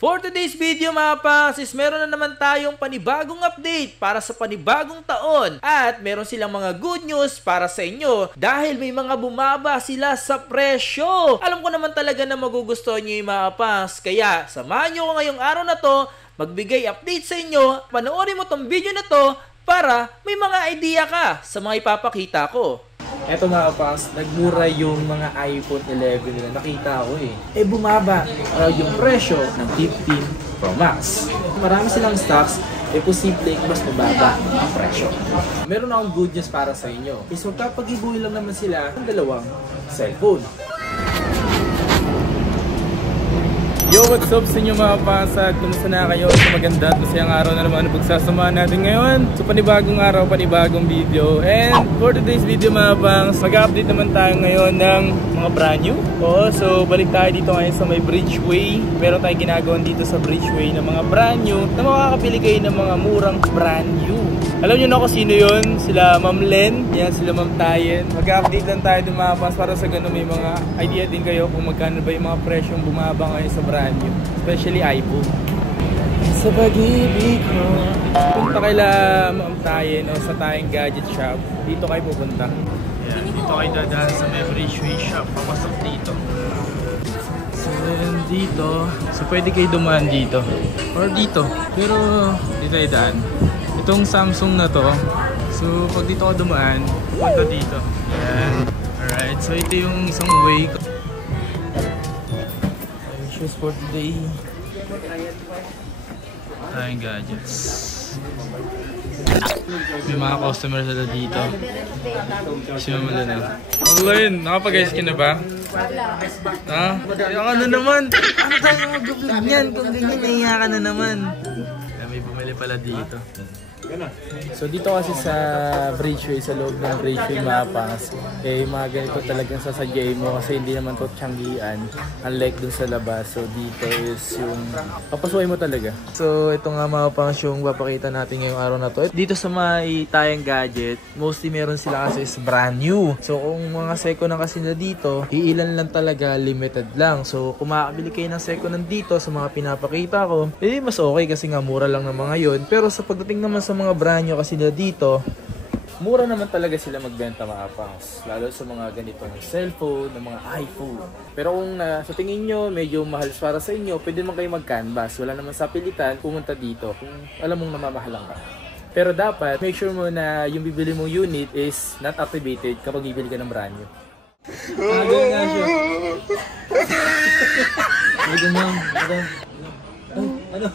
For today's video mga pasis, meron na naman tayong panibagong update para sa panibagong taon. At meron silang mga good news para sa inyo dahil may mga bumaba sila sa presyo. Alam ko naman talaga na magugustuhan nyo yung mga pas. Kaya samahan nyo ko ngayong araw na to, magbigay update sa inyo. Panoorin mo tong video na to para may mga idea ka sa mga ipapakita ko. Eto mga pas, nagmura yung mga iPhone 11 nila. Nakita ko bumaba yung presyo ng 15 Pro Max. Marami silang stocks, posible mas mababa ang presyo. Meron akong good news para sa inyo. So kapag ibuwi lang naman sila ng dalawang cellphone. Yo, what's up sa inyo mga pasad? Kumusta na kayo? Sa maganda at masayang araw na naman ang pagsasamahan natin ngayon. So panibagong araw, panibagong video. And for today's video mga pangs, mag-update naman tayo ngayon ng mga brand new. So balik tayo dito ngayon sa may Bridgeway. Meron tayong ginagawa dito sa Bridgeway ng mga brand new na makakapili kayo ng mga murang brand new. Alam nyo na kung sino yun? Sila Ma'am Len, yan sila Ma'am Tayen. Mag-update lang tayo ng mga pas para sa ganun may mga idea din kayo kung magkano ba yung mga presyong bumaba ngayon sa brand new. Especially iPhone. Sa pag-ibig ko, punta kaila Ma'am Tayen o sa Tayen Gadget Shop. Dito kayo pupunta. Yan, dito kayo dadaan sa may Bridgeway Shop. Papasok dito. So dito, so pwede kayo dumaan dito. Or dito. Pero dito ay daan. Itong Samsung na to, so pag dito ako dumaan, punta dito. Ayan. Alright, so ito yung isang way. Shoes for today. Tayong gadgets. May mga customers na dito. Si Mama Lena. Online, nakapag-guys ka na ba? Wala. Ha? Kaya ka na naman. Ano tayo mag-vlog yan? Kung ganyan, naiya ka na naman. May bumili pala dito. So dito kasi sa Bridgeway, sa loob ng Bridgeway mapas, mga ganito talagang sasadyain mo kasi hindi naman to tiyanggian unlike dun sa labas. So dito is yung papasukin mo talaga. So ito nga mga pangs yung papakita natin ngayong araw na to. Dito sa may Tayong Gadget, mostly meron sila kasi is brand new. So kung mga second na kasi na dito, iilan lang talaga, limited lang. So kung makakabili kayo ng second nandito sa mga pinapakita ko, mas okay kasi nga mura lang ng mga yun. Pero sa pagdating naman sa mga brand new kasi na dito, mura naman talaga sila magbenta mga pangs. Lalo sa mga ganitong cellphone, ng mga iPhone. Pero kung sa tingin nyo medyo mahal para sa inyo, pwede naman kayo mag-canvas. Wala naman sa pilitan, pumunta dito kung alam mong namamahalan ka. Pero dapat, make sure mo na yung bibili mong unit is not activated kapag bibili ka ng brand new. Ganyan nga siya. Ganyan. Ano?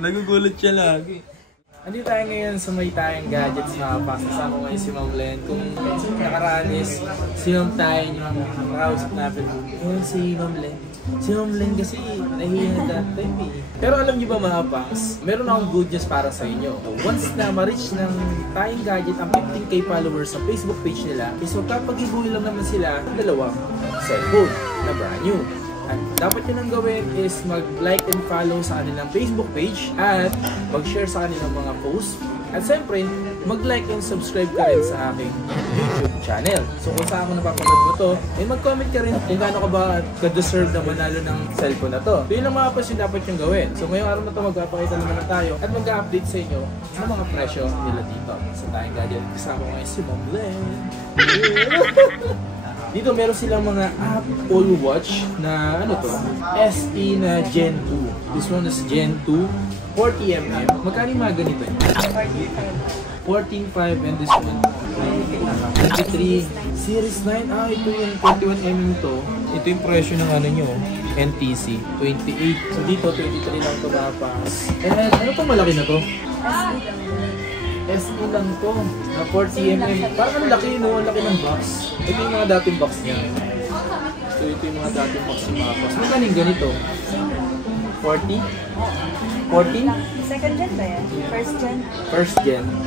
Nagugulat siya lagi. Andito tayo ngayon sa may Tayong Gadgets na pasasama ko ngayon si Ma'am Len. Kung nakaraan is si Ma'am Tayen yung nakausap natin. Si Ma'am Len. Si Ma'am Len kasi nahihiya that time Pero alam niyo ba mga pangs, meron akong good news para sa inyo. Once na ma-reach ng Tayong Gadget ang 15k followers sa Facebook page nila, so kapag ibuwi lang naman sila dalawang cellphone na brand new. At dapat yun ang gawin is mag-like and follow sa kanilang Facebook page at mag-share sa kanilang mga posts. At siyempre, mag-like and subscribe ka rin sa aking YouTube channel. So kung saan ako napapanood mo to, mag-comment ka rin kung gaano ka ba ka-deserve na manalo ng cellphone na to. So yun ang mga pasyon dapat yung gawin. So ngayong araw na to, magpapakita naman na tayo at mag-update sa inyo ng mga presyo nila dito sa Tayong Gadget. Kasama ko ngayon si Ma'am Len. Dito meron silang mga Apple Watch na SE na Gen 2. This one is Gen 2, 40mm. Magkano yung mga ganito? 14.5 and this one 23 Series 9. Ito yung 41mm to. Ito yung presyo ng nyo, NTC 28. So dito 23 lang ito mapas. And ano to malaki na to? SE lang to, na 40mm. Parang ang laki, no? Ang laki ng box. Ito yung mga dating box niya. So ito yung mga dating box ng mga box. Magkano yung ganito? 40? 14? Second gen ba yan? First gen? First gen. Ano?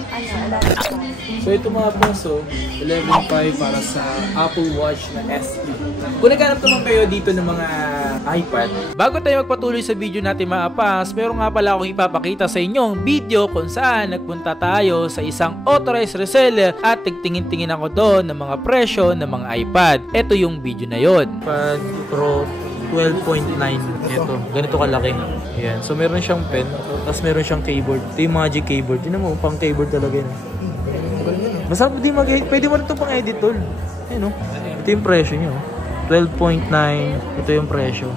11.5. So ito mga puso, 11.5 para sa Apple Watch na SE. Kung naghanap naman kayo dito ng mga iPad. Bago tayo magpatuloy sa video natin mga paps, meron nga pala akong ipapakita sa inyong video kung saan nagpunta tayo sa isang authorized reseller at tigtingin-tingin ako doon ng mga presyo ng mga iPad. Ito yung video na yon. iPad Pro 12.9. Ito, ganito kalaki. Ayan. So meron siyang pen, tapos meron siyang keyboard. Ito yung Magic keyboard. Yun mo, pang keyboard talaga yun. Basta pwede mo rin ito pang edit tool. Ayan o. Ito yung presyo nyo. 12.9. Ito yung presyo.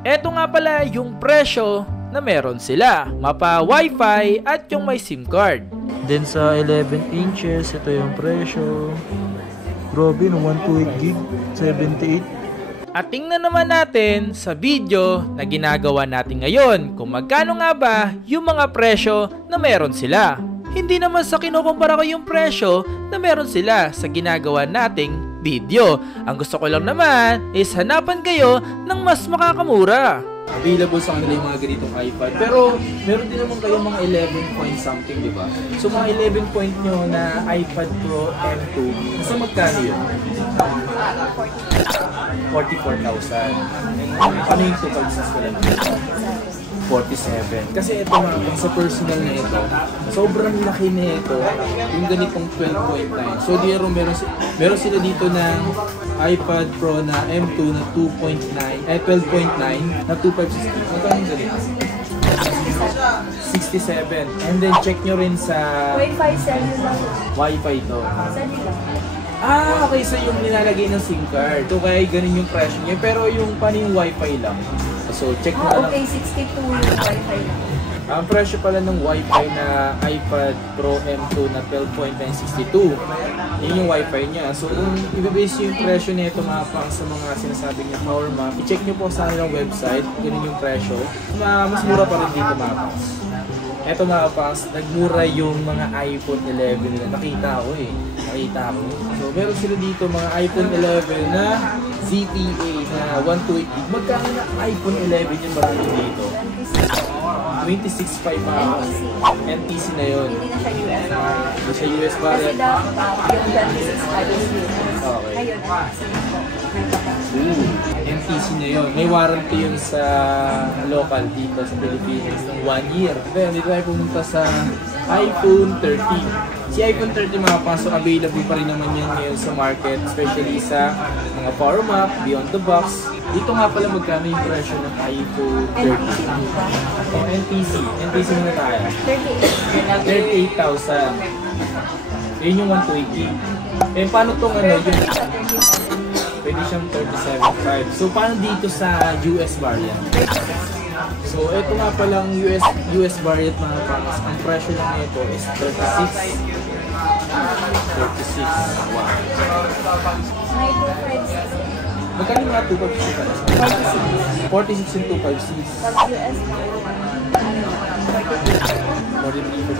Ito nga pala yung presyo na meron sila. Mapa Wi-Fi at yung may SIM card. Then sa 11 inches, ito yung presyo. Grabe no, 128 gig, 78. At tingnan naman natin sa video na ginagawa natin ngayon kung magkano nga ba yung mga presyo na meron sila. Hindi naman sa kinukumpara ko yung presyo na meron sila sa ginagawa nating video. Ang gusto ko lang naman is hanapan kayo ng mas makakamura. Available sa kanila yung mga ganitong iPad. Pero meron din naman kayo mga 11 point something, di ba? So mga 11 point nyo na iPad Pro M2, nasa magkano yun? 44,000. Ano yung 2 pagsas ko lang? 47. Kasi ito nga, sa personal na ito, sobrang laki na ito, yung ganitong 12.9. So dito meron sila dito ng iPad Pro na M2 na 12.9 na 2560. Magkano yung ganito? 67. And then check nyo rin sa Wi-Fi cellular. Wi-Fi ito. Cellular. Okay, so yung nilalagay ng SIM card. So kaya ganun yung presyo niya. Pero yung paano yung Wi-Fi lang? So check mo lang. Okay, 62 yung Wi-Fi lang. Ang presyo pala ng Wi-Fi na iPad Pro M2 na 12.962. Yun yung Wi-Fi niya. So kung i-base yung presyo nito mga pang sa mga sinasabi niya power map, i-check nyo po sa kanilang website. Ganun yung presyo. Mas mura pa rin dito mga pangs. Eto mga pangs, nagmura yung mga iPhone 11 nila. Nakita ko. So meron sila dito mga iPhone 11 na ZTE na 128 gig. Magkano na iPhone 11 yung marami dito? 26.5 mga pangs. NTC na yun. Hindi na siya US. Hindi siya US Kasi variant. dapat yung 26 is US. Okay. Ngayon, NTC na yun. May warranty yun sa local dito sa Pilipinas ng 1 year. Then, dito tayo pumunta sa iPhone 13. Si iPhone 13 mga paso, available pa rin naman yan ngayon sa market, especially sa mga power map, beyond the box. Dito nga pala magkano yung presyo ng iPhone 13. Oh, NTC muna tayo. 38,000. Yun yung 128. Eh, paano itong ano yun? Pwede siyang 37.5. So, paano dito sa US variant? So, ito nga palang US variant mga pangas. Ang presyo lang nito is 36. Wow. Magkano yung mga 256 pala? 46 and 256.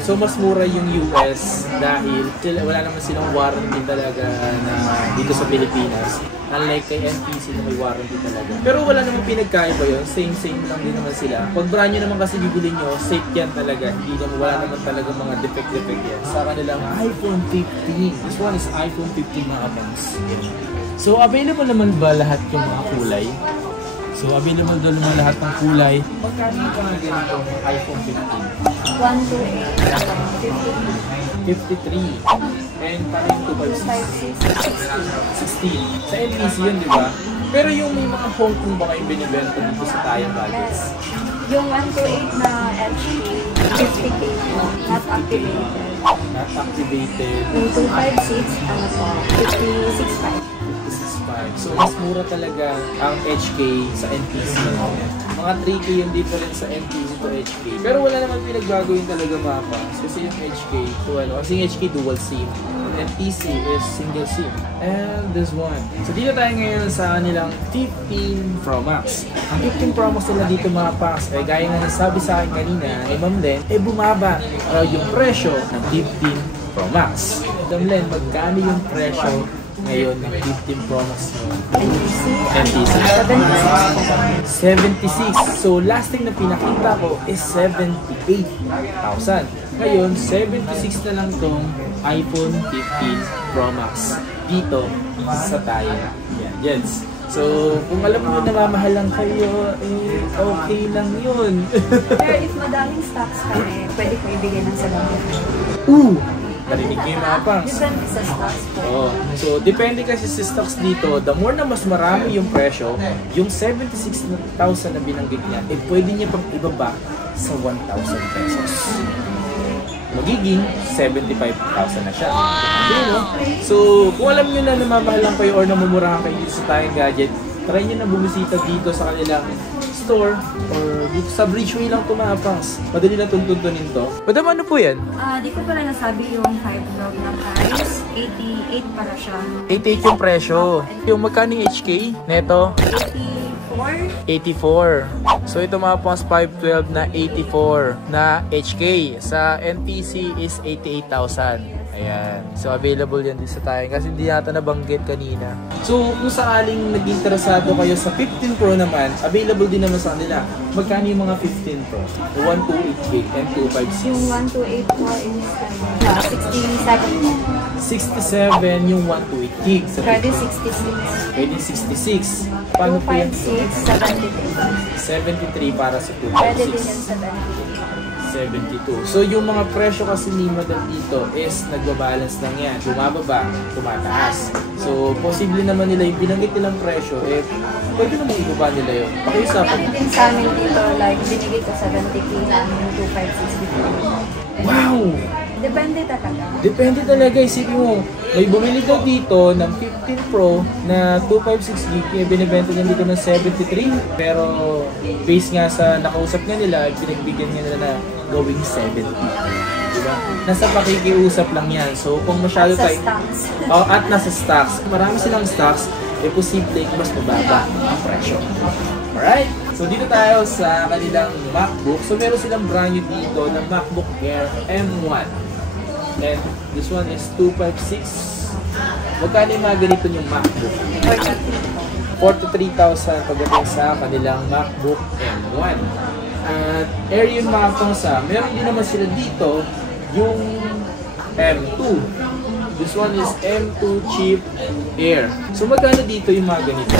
So mas mura yung US dahil wala naman silang warranty talaga na dito sa Pilipinas. Unlike kay NTC na may warranty talaga. Pero wala naman pinagkaiba yun. Same lang din naman sila. Pag brand nyo naman kasi bibili nyo, safe yan talaga. Hindi naman, wala naman talaga mga defect yan. Sa kanilang iPhone 15. This one is iPhone 15 mga pangs. So available naman ba lahat yung mga kulay? So available doon naman lahat ng kulay. Magkano yung mga ganitong iPhone 15? 53. And parang 256. 16. Sa NTC yun, di ba? Pero yung may mga Hong Kong ba kayong binibenta dito sa Tayang Gadgets? Yung 128 na HP, 50K, not activated. Not activated. Yung 256, ano po, 56.5. So, mas mura talaga ang HK sa NTC. Mga 3K yung difference sa NTC to HK. Pero wala naman pinagbago yung talaga mapa. Kasi yung HK, kasi yung HK dual SIM. NTC is single SIM. And this one. So, dito tayo ngayon sa nilang 15 Pro Max. Ang 15 Pro Max nila dito mga packs, gaya nga nasabi sa akin kanina, Ma'am Len, bumaba yung presyo ng 15 Pro Max. Ma'am Len, magkano yung presyo ngayon ng 15 Pro Max mo? NTC? 76. So, last thing na pinakita ko is 78,000. Ngayon, 76 na lang tong iPhone 15 Pro Max dito sa tayo. Yan, gents. So, kung alam mo na mamahal lang kayo, eh, okay lang yun. Pero if madaming stocks kami, pwede ko ibigay ng 70. Ooh! Narinig ko yung mga pangs. Depende sa stocks po. Oh, so, depende kasi sa stocks dito, the more na mas marami yung presyo, yung 76,000 na binanggit niya, eh pwede niya pang ibaba sa 1,000 pesos. Magiging 75,000 na siya. Okay, no? So, kung alam nyo na namamahal lang kayo or namumurahan kayo dito sa Tayong Gadget, try nyo na bumisita dito sa kanilang store or dito sa Bridgeway lang tumapangs. Madali na tuntunin to. Madam, ano po yan? Di ko pala nasabi yung 5 log na price. 88 para siya. 88 yung presyo. Yung magkano yung HK? Neto? 84. So ito mga pangs 512 na 84 na HK. Sa NTC is 88,000. Ayan. So available yan din sa Tayong kasi hindi yata nabanggit kanina. So kung sakaling nag-interesado kayo sa 15 Pro naman, available din naman sa kanila. Magkano yung mga 15 Pro? 128 and 256. Yung 1284 is 67. 67 yung 128 gig. Pwede 66. Pwede 66. Paano po yan? 256, 73 para sa 256. pwede din yung 72. So yung mga presyo kasi ni Madam dito is nagbabalance lang yan. Bumababa, tumataas. So posible naman nila yung binanggit nilang presyo, eh pwede naman ibaba nila yun. Pakiusapan. Meron din sa amin dito, like binigay ko 70k lang yung 2560. Wow! Depende talaga. Depende talaga. Isipin mo, may bumili ka dito ng 15 Pro na 256 gig, eh, binibenta niya dito ng 73. Pero based nga sa nakausap nga nila, pinagbigyan nga nila na going 70. Diba? Nasa pakikiusap lang yan. So kung masyado tayo... at nasa stocks. Marami silang stocks, eh posible mas mababa ang presyo. Alright? So dito tayo sa kanilang MacBook. So meron silang brand new dito na MacBook Air M1. And this one is 256. Magkano yung mga ganito yung MacBook? 43,000 pagdating sa kanilang MacBook M1. At Air yung mga pangsa. Meron din naman sila dito yung M2. This one is M2 Chip Air. So magkano dito yung mga ganito?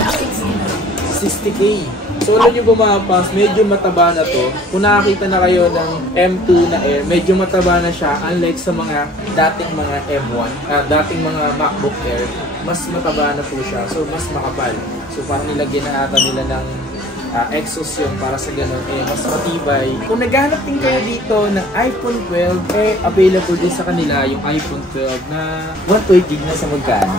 60K. So alam nyo bumapas, medyo mataba na to. Kung nakakita na kayo ng M2 na Air, medyo mataba na siya. Unlike sa mga dating mga M1, dating mga MacBook Air, mas mataba na po siya. So mas makapal. So parang nilagyan na ata nila ng exhaust yun para sa ganun, eh mas matibay. Kung naghahanap din kayo dito ng iPhone 12, eh available din sa kanila yung iPhone 12 na 128 gig na sa magkano?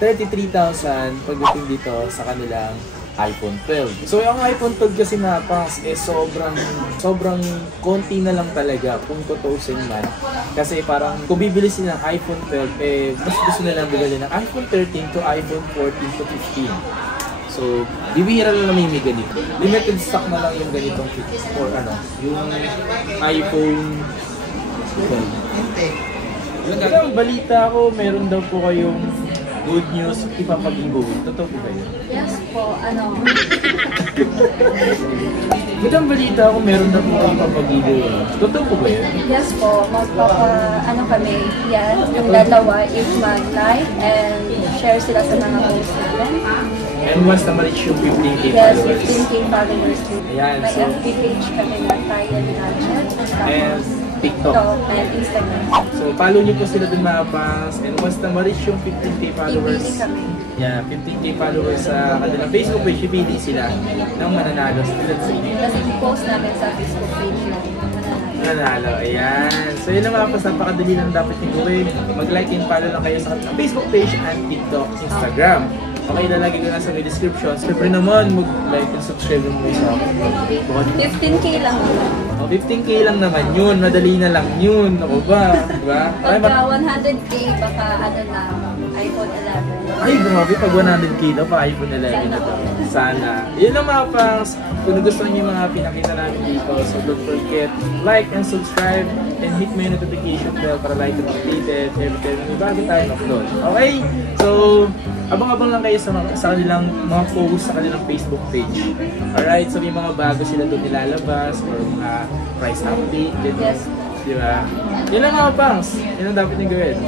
33,000 pagdating dito sa kanilang iPhone 12. So yung iPhone 12 kasi mapas eh sobrang konti na lang talaga kung tutuusin man. Kasi parang kung bibili sila ng iPhone 12 eh mas gusto nilang bilhin ng iPhone 13 to iPhone 14 to 15. So bibihira lang naman yung ganito. Limited stock na lang yung ganitong or yung iPhone 12. Ang balita ko meron daw po kayong good news ipapag-giveaway. Totoo po ba yun? Yes po, Magandang balita ako, meron na po kang ipapag-giveaway. Totoo po ba yun? Yes po, kami, yan, ang dalawa is mag-like and share sila sa mga posts natin. And once na ma-reach yung 15K yes, followers. 15K followers. Ayan, may so, FB page kami na Tayong Gadget. And TikTok. And Instagram. So, follow nyo po sila dun mga fans. And once na ma-reach yung 15K followers, Ipili kami. yeah, 15K followers sa kanilang Facebook page, ipili sila ng mananalo. Tulad sa inyo. Kasi i-post namin sa Facebook page na Mananalo. Ayan. So, yun lang mga fans. Napakadali lang dapat nyo gawin. Mag-like and follow lang kayo sa kanilang Facebook page and TikTok, Instagram. Okay, lalagay ko na sa may description. Siyempre naman, mag-like and subscribe mo sa akin. 15K lang naman. 15K lang naman yun. Madali na lang yun. Ako ba? Diba? Pagka 100K, baka iPhone 11. Ay, grabe. Pag 100K daw pa iPhone 11 na to. Sana. Yun lang mga pangs. Kung gusto niyo yung mga pinakita namin dito, so don't forget, like and subscribe and hit mo yung notification bell para like and updated every time may bago tayong upload. Okay? So, abang-abang lang kayo sa kanilang mga posts sa kanilang Facebook page. Alright? So, may mga bago sila doon nilalabas or mga price update. Yes. Diba? Yun lang mga pangs. Yun ang dapat nyo gawin.